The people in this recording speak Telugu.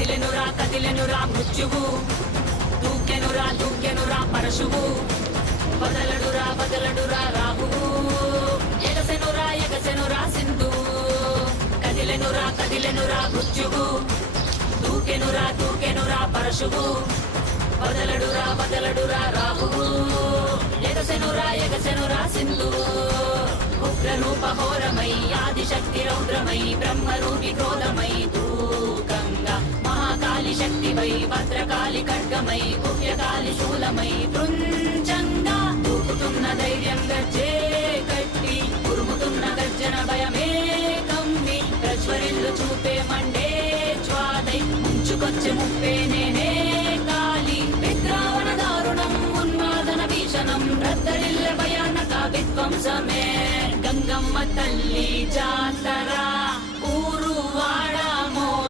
కదిలెనురా మృత్యువు, దూకెనురా పరశువు, వదలడురా రాహువు, ఎగసెనురా సింధువు. కదిలెనురా మృత్యువు, దూకెనురా పరశువు, వదలడురా రాహువు, ఎగసెనురా సింధువు. ఉగ్రరూపహోరమై ఆదిశక్తి రౌద్రమై బ్రహ్మరూపి క్రోధమై దూకంగా మహాకాళి శక్తివై భద్రకాళి ఖడ్గమై గుహ్యకాళి శూలమై పృంచంగా దూకుతున్న ధైర్యం గర్జే కట్టి ఉరుముతున్న గర్జన భయమే కమ్మి ప్రజ్వరిల్లు చూపే మండే జ్వాలై ముంచుకొచ్చే ముప్పే నేనే కాళి విద్రావణ దారుణం ఉన్మాదన భీషణం రద్దరిల్లె భయానక విధ్వంసమే గంగమ్మ తల్లి జాతరా.